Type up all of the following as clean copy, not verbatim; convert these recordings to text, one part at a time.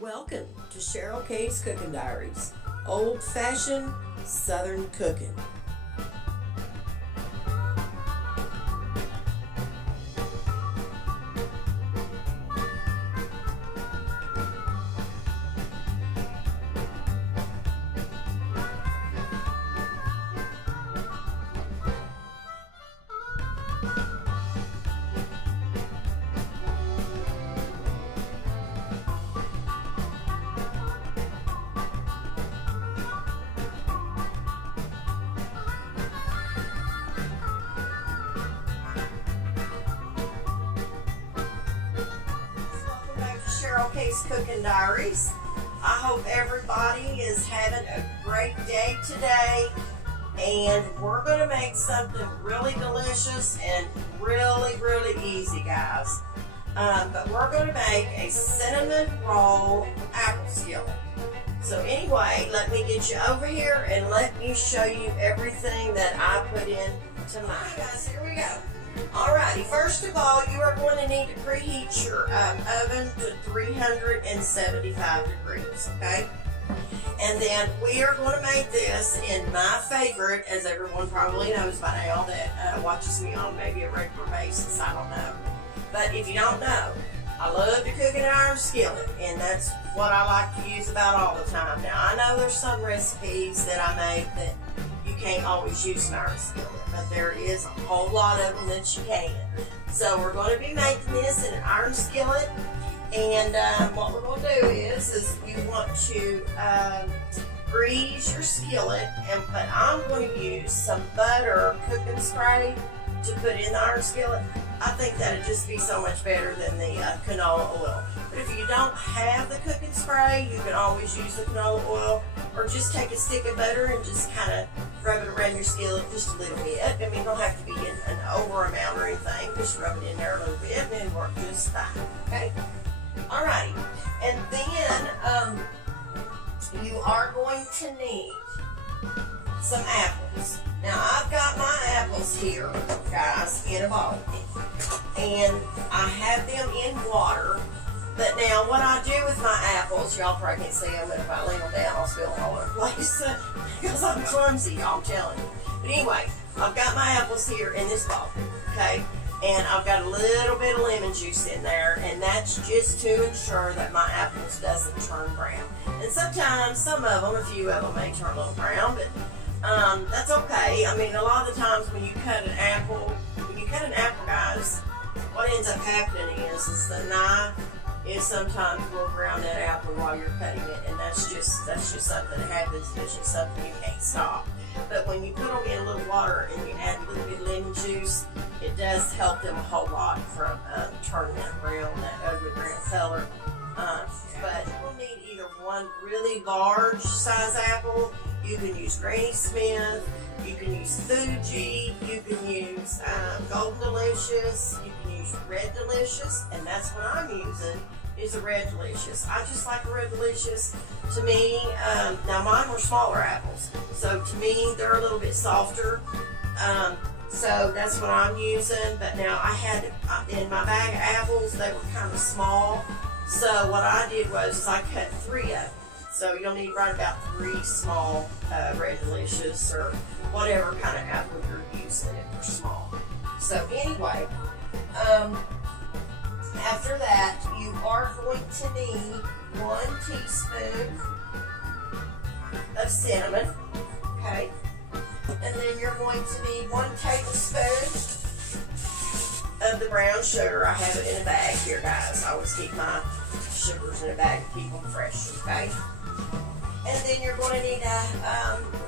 Welcome to Cheryl K's Cooking Diaries, old-fashioned Southern cooking. Cheryl K's Cooking Diaries. I hope everybody is having a great day today, and we're going to make something really delicious and really easy, guys. But we're going to make a cinnamon roll apple skillet. So anyway, let me get you over here and let me show you everything that I put in to mine. Okay, guys, here we go. Alrighty, first of all, you are going to need to preheat your oven to 375 degrees, okay? And then we are going to make this in my favorite, as everyone probably knows by now that watches me on maybe a regular basis, I don't know. But if you don't know, I love to cook in an iron skillet, and that's what I like to use about all the time. Now, I know there's some recipes that I make that you can't always use an iron skillet, but there is a whole lot of them that you can. So we're going to be making this in an iron skillet, and what we're going to do is you want to grease your skillet, but I'm going to use some butter cooking spray to put in the iron skillet. I think that'd just be so much better than the canola oil. But if you don't have the cooking spray, you can always use the canola oil, or just take a stick of butter and just kind of rub it around your skillet just a little bit. I mean, it don't have to be an over amount or anything. Just rub it in there a little bit and it'll work just fine. Okay? Alrighty. And then you are going to need some apples. Now, I've got my apples here, guys, in a bowl. And I have them in water. But now, what I do with my apples, y'all probably can't see them, and if I lay them down, I'll spill them all over the place because I'm clumsy, y'all, I'm telling you. But anyway, I've got my apples here in this bowl, okay? And I've got a little bit of lemon juice in there, and that's just to ensure that my apples doesn't turn brown. And sometimes, some of them, a few of them may turn a little brown, but that's okay. I mean, a lot of the times when you cut an apple, guys, what ends up happening is the knife is sometimes will ground that apple while you're cutting it, and that's just something that happens. It's just something you can't stop. But when you put them in a little water and you add a little bit of lemon juice, it does help them a whole lot from turning that brown, that ugly brown color. But you'll need either one really large size apple. You can use Granny Smith, you can use Fuji, you can use Golden Delicious, you can use Red Delicious, and that's what I'm using is a Red Delicious. I just like a Red Delicious. To me, now mine were smaller apples, so to me they're a little bit softer. So that's what I'm using. But now I had in my bag of apples, they were kind of small. So what I did was I cut 3 of them. So you'll need right about 3 small Red Delicious or whatever kind of apple you're using if they're small. So anyway, after that, you are going to need 1 teaspoon of cinnamon, okay? And then you're going to need 1 tablespoon of the brown sugar. I have it in a bag here, guys. I always keep my sugars in a bag to keep them fresh, okay? And then you're going to need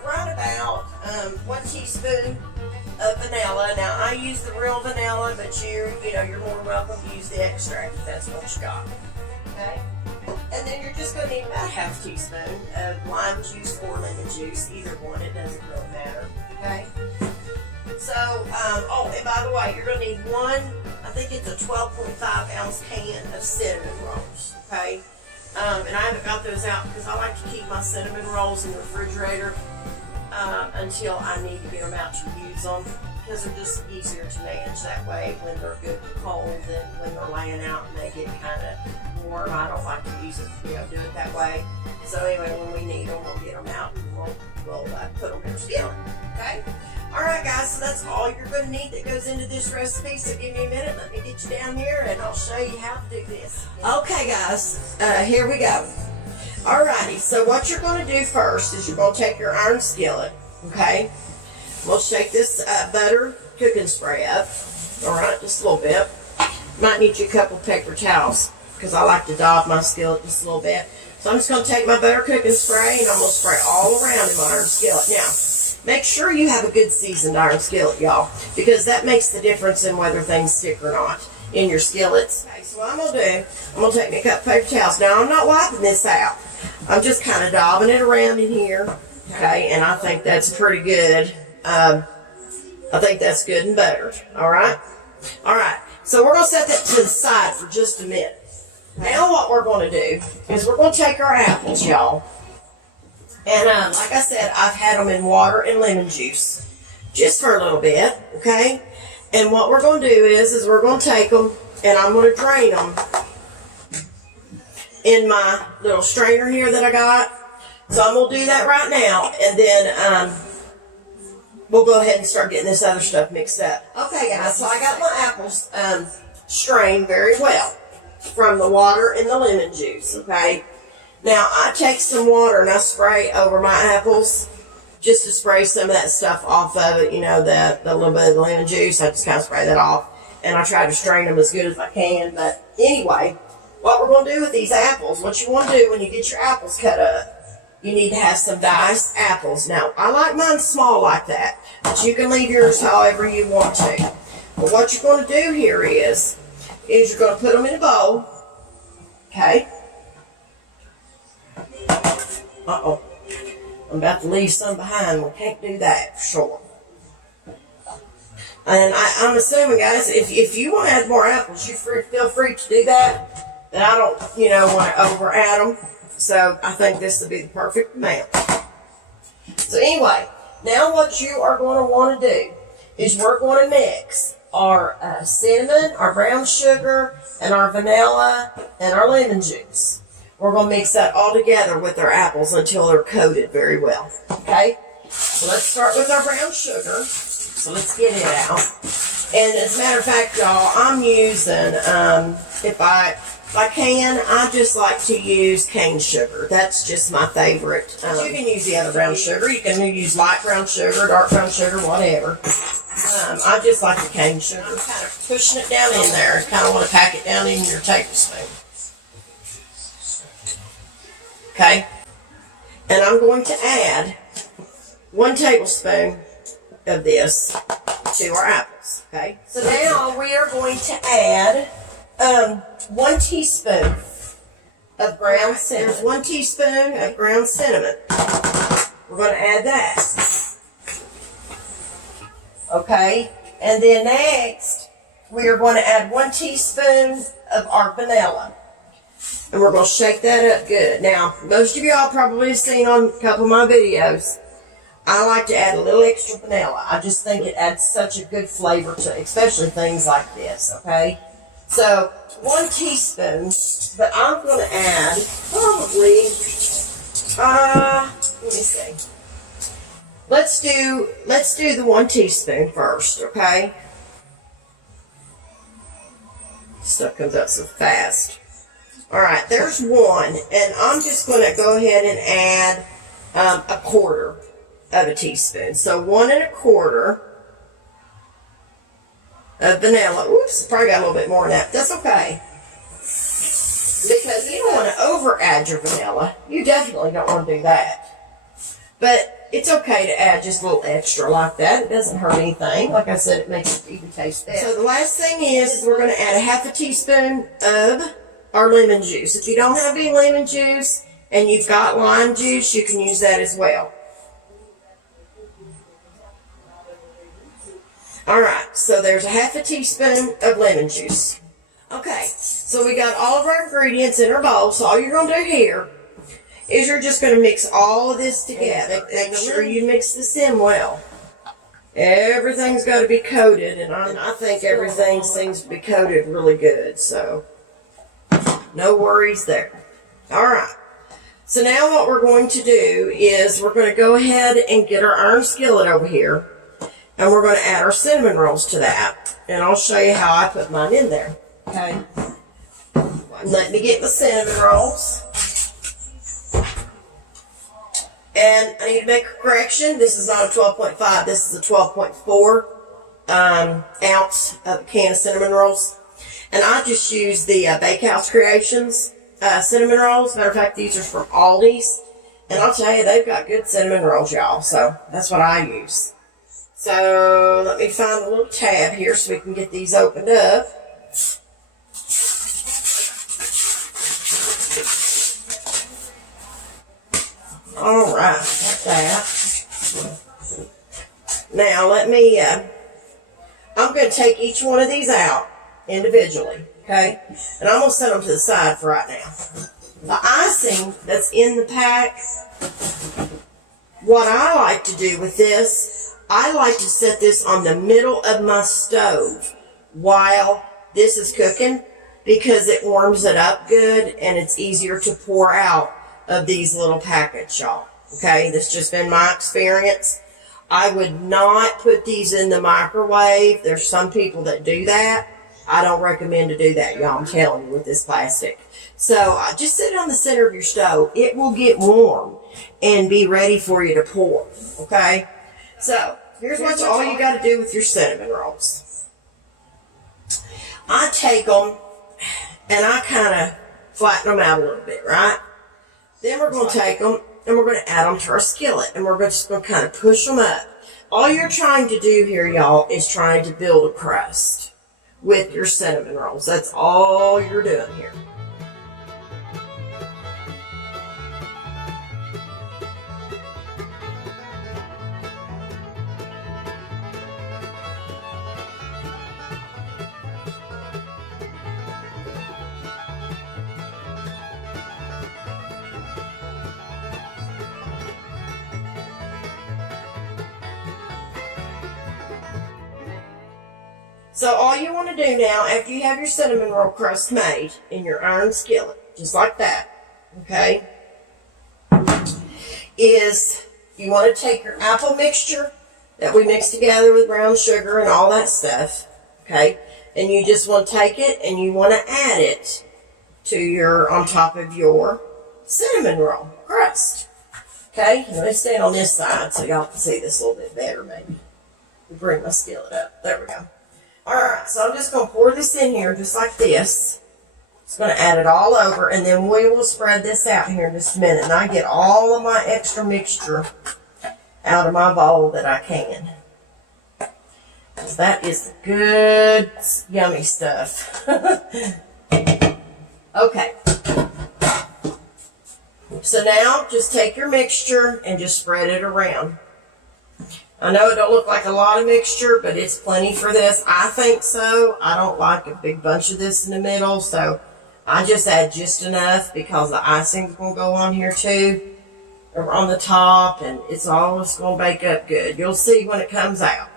right about 1 teaspoon of vanilla. Now, I use the real vanilla, but you're more than welcome to use the extract if that's what you got, okay? And then you're just going to need about a ½ teaspoon of lime juice or lemon juice, either one, it doesn't really matter, okay? So, oh, and by the way, you're going to need I think it's a 12.5 ounce can of cinnamon rolls, okay? And I haven't got those out because I like to keep my cinnamon rolls in the refrigerator until I need to get them out to use them, because they're just easier to manage that way when they're good and cold than when they're laying out and they get kind of before. I don't like to use it, do it that way. So anyway, when we need them, we'll get them out and we'll put them in the skillet. Okay? Alright guys, so that's all you're going to need that goes into this recipe. So give me a minute, let me get you down here and I'll show you how to do this. Okay guys, here we go. Alrighty, so what you're going to do first is you're going to take your iron skillet, okay? We'll shake this butter cooking spray up, alright, just a little bit. Might need you a couple paper towels because I like to daub my skillet just a little bit. So I'm just going to take my butter cooking spray and I'm going to spray all around in my iron skillet. Now, make sure you have a good seasoned iron skillet, y'all, because that makes the difference in whether things stick or not in your skillets. Okay, so what I'm going to do, I'm going to take me a couple paper towels. Now, I'm not wiping this out. I'm just kind of daubing it around in here, okay, and I think that's pretty good. I think that's good and buttered, all right? All right, so we're going to set that to the side for just a minute. Now what we're going to do is we're going to take our apples, y'all, and like I said, I've had them in water and lemon juice just for a little bit, okay? And what we're going to do is we're going to take them and I'm going to drain them in my little strainer here that I got. So I'm going to do that right now, and then we'll go ahead and start getting this other stuff mixed up. Okay guys, so I got my apples strained very well from the water and the lemon juice, okay? Now I take some water and I spray over my apples just to spray some of that stuff off of it, you know, the little bit of the lemon juice. I just kind of spray that off and I try to strain them as good as I can. But anyway, what we're going to do with these apples, what you want to do when you get your apples cut up, you need to have some diced apples. Now, I like mine small like that, but you can leave yours however you want to. But what you're going to do here is you're going to put them in a bowl, okay? Uh-oh. I'm about to leave some behind. We can't do that for sure. And I'm assuming, guys, if you want to add more apples, you feel free to do that. And I don't, want to over add them. So I think this will be the perfect amount. So anyway, now what you are going to want to do is we're going to mix our cinnamon, our brown sugar, and our vanilla, and our lemon juice. We're going to mix that all together with our apples until they're coated very well. Okay? So let's start with our brown sugar. So let's get it out. And as a matter of fact, y'all, I'm using, if I can, I just like to use cane sugar. That's just my favorite. You can use the other brown sugar. You can use light brown sugar, dark brown sugar, whatever. I just like the cane sugar. I'm kind of pushing it down in there. I kind of want to pack it down in your tablespoon. Okay? And I'm going to add 1 tablespoon of this to our apples. Okay? So now we are going to add 1 teaspoon of ground cinnamon. There's 1 teaspoon of ground cinnamon. We're going to add that. Okay? And then next, we are going to add 1 teaspoon of our vanilla. And we're going to shake that up good. Now, most of y'all probably have seen on a couple of my videos, I like to add a little extra vanilla. I just think it adds such a good flavor to especially things like this, okay? So, 1 teaspoon, but I'm going to add probably, let me see. Let's do the 1 teaspoon first, okay? Stuff comes up so fast. All right, there's 1, and I'm just going to go ahead and add a 1/4 of a teaspoon. So 1 1/4 of vanilla. Oops, probably got a little bit more than that. That's okay. Because you don't want to over add your vanilla. You definitely don't want to do that. But it's okay to add just a little extra like that. It doesn't hurt anything. Like I said, it makes it even taste better. So the last thing is we're going to add a 1/2 teaspoon of our lemon juice. If you don't have any lemon juice and you've got lime juice, you can use that as well. Alright, so there's a 1/2 teaspoon of lemon juice. Okay, so we got all of our ingredients in our bowl. So all you're going to do here is you're just going to mix all of this together. Make sure you mix this in well. Everything's got to be coated, and I think everything seems to be coated really good. So No worries there. All right. So now what we're going to do is we're going to go ahead and get our iron skillet over here. And we're going to add our cinnamon rolls to that. And I'll show you how I put mine in there. Okay. Let me get my cinnamon rolls. And I need to make a correction. This is not a 12.5. This is a 12.4 ounce of a can of cinnamon rolls. And I just use the Bakehouse Creations cinnamon rolls. Matter of fact, these are from Aldi's. And I'll tell you, they've got good cinnamon rolls, y'all. So that's what I use. So let me find a little tab here so we can get these opened up. All right, like that. Now let me, I'm going to take each one of these out individually, okay? And I'm going to set them to the side for right now. The icing that's in the pack, what I like to do with this, I like to set this on the middle of my stove while this is cooking because it warms it up good and it's easier to pour out of these little packets, y'all. Okay, that's just been my experience. I would not put these in the microwave. There's some people that do that. I don't recommend to do that, y'all. I'm telling you, with this plastic. So just sit it on the center of your stove. It will get warm and be ready for you to pour. Okay, so here's what all you got to do with your cinnamon rolls. I take them and I kind of flatten them out a little bit, right? Then we're going to take them and we're going to add them to our skillet. And we're just going to kind of push them up. All you're trying to do here, y'all, is trying to build a crust with your cinnamon rolls. That's all you're doing here. So all you want to do now, after you have your cinnamon roll crust made in your iron skillet, just like that, okay, is you want to take your apple mixture that we mixed together with brown sugar and all that stuff, okay, and you just want to take it and you want to add it to your, on top of your cinnamon roll crust, okay. Let me stand on this side so y'all can see this a little bit better maybe. Bring my skillet up. There we go. Alright, so I'm just going to pour this in here just like this. Just going to add it all over, and then we will spread this out here in just a minute. And I get all of my extra mixture out of my bowl that I can. That is good, yummy stuff. Okay. So now, just take your mixture and just spread it around. I know it don't look like a lot of mixture, but it's plenty for this. I think so. I don't like a big bunch of this in the middle, so I just add just enough because the icing's going to go on here too, or on the top, and it's always going to bake up good. You'll see when it comes out.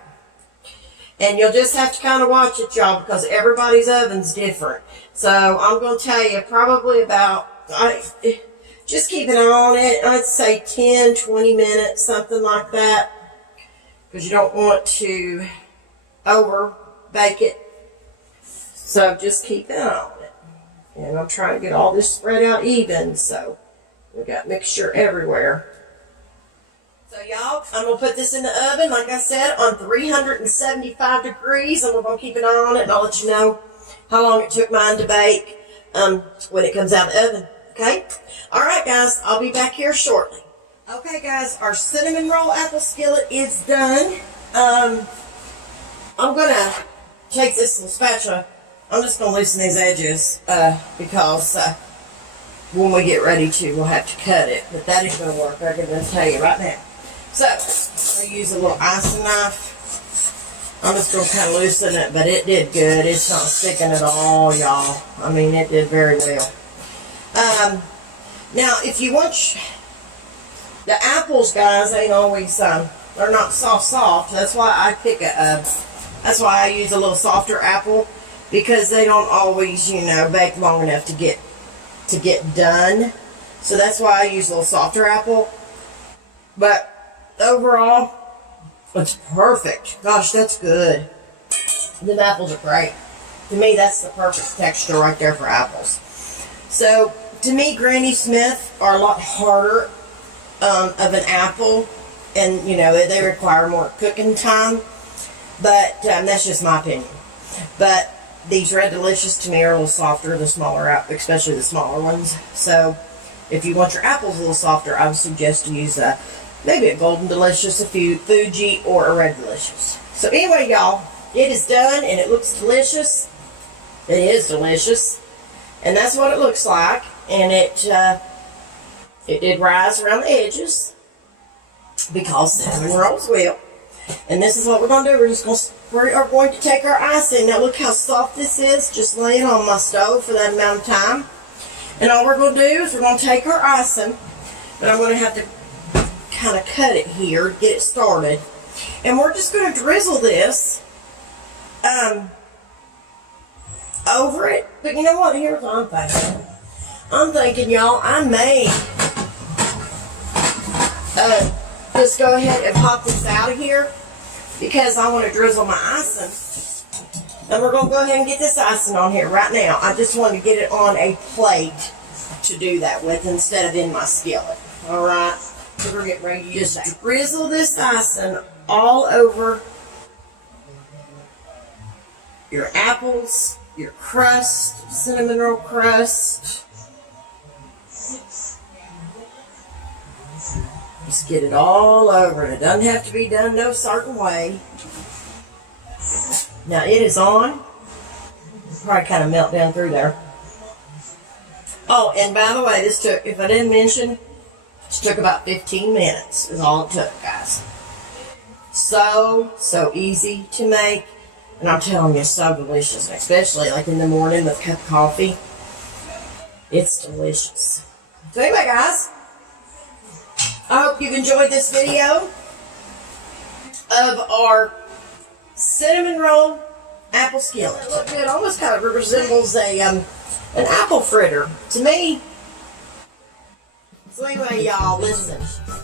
And you'll just have to kind of watch it, y'all, because everybody's oven's different. So I'm going to tell you probably about, just keep an eye on it. I'd say 10, 20 minutes, something like that. Because you don't want to over bake it. So just keep an eye on it. And I'm trying to get all this spread out even, so we got mixture everywhere. So y'all, I'm going to put this in the oven, like I said, on 375 degrees, and we're going to keep an eye on it, and I'll let you know how long it took mine to bake when it comes out of the oven, okay? All right, guys, I'll be back here shortly. Okay, guys, our cinnamon roll apple skillet is done. I'm going to take this little spatula. I'm just going to loosen these edges because when we get ready to, we'll have to cut it. But that ain't going to work. I'm going to tell you right now. So, I'm going to use a little icing knife. I'm just going to kind of loosen it, but it did good. It's not sticking at all, y'all. I mean, it did very well. Now, if you want... The apples, guys, ain't always, they're not soft. That's why I pick that's why I use a little softer apple, because they don't always, you know, bake long enough to get to get done. So that's why I use a little softer apple. But overall, it's perfect. Gosh, that's good. Them apples are great. To me, that's the perfect texture right there for apples. So, to me, Granny Smith are a lot harder of an apple. And, you know, they require more cooking time. But that's just my opinion. But these Red Delicious to me are a little softer, the smaller, especially the smaller ones. So, if you want your apples a little softer, I would suggest to use maybe a Golden Delicious, a Fuji, or a Red Delicious. So anyway, y'all, it is done and it looks delicious. It is delicious, and that's what it looks like. And it did rise around the edges because cinnamon rolls will. And this is what we're going to do. We are going to take our icing. Now look how soft this is, just laying on my stove for that amount of time. And all we're going to do is we're going to take our icing, but I'm going to have to kind of cut it here to get it started. And we're just going to drizzle this over it. But you know what? Here's what I'm thinking. I'm thinking, y'all, I may just go ahead and pop this out of here because I want to drizzle my icing. And we're going to go ahead and get this icing on here right now. I just want to get it on a plate to do that with instead of in my skillet. Alright? So we're getting ready to just drizzle this icing all over your apples, your crust, cinnamon roll crust. Just get it all over. It doesn't have to be done no certain way. Now it is on. Probably kind of melt down through there. Oh, and by the way, this took, if I didn't mention, this took about 15 minutes is all it took, guys. So easy to make. And I'm telling you, so delicious. Especially like in the morning with a cup of coffee. It's delicious. So anyway, guys, I hope you've enjoyed this video of our cinnamon roll apple skillet. Look good. Almost kind of resembles an apple fritter to me. So anyway, y'all, listen.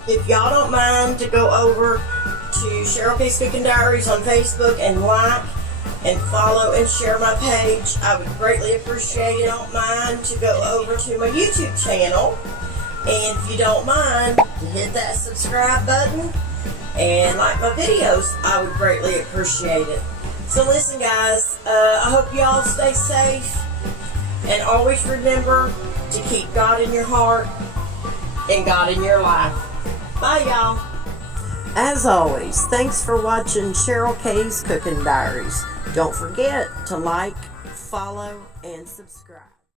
If y'all don't mind to go over to Cheryl K's Cooking Diaries on Facebook and like and follow and share my page, I would greatly appreciate it. Don't mind to go over to my YouTube channel, and if you don't mind to hit that subscribe button and like my videos, I would greatly appreciate it. So listen, guys, I hope y'all stay safe, and always remember to keep God in your heart and God in your life. Bye, y'all. As always, thanks for watching Cheryl K's Cooking Diaries. Don't forget to like, follow, and subscribe.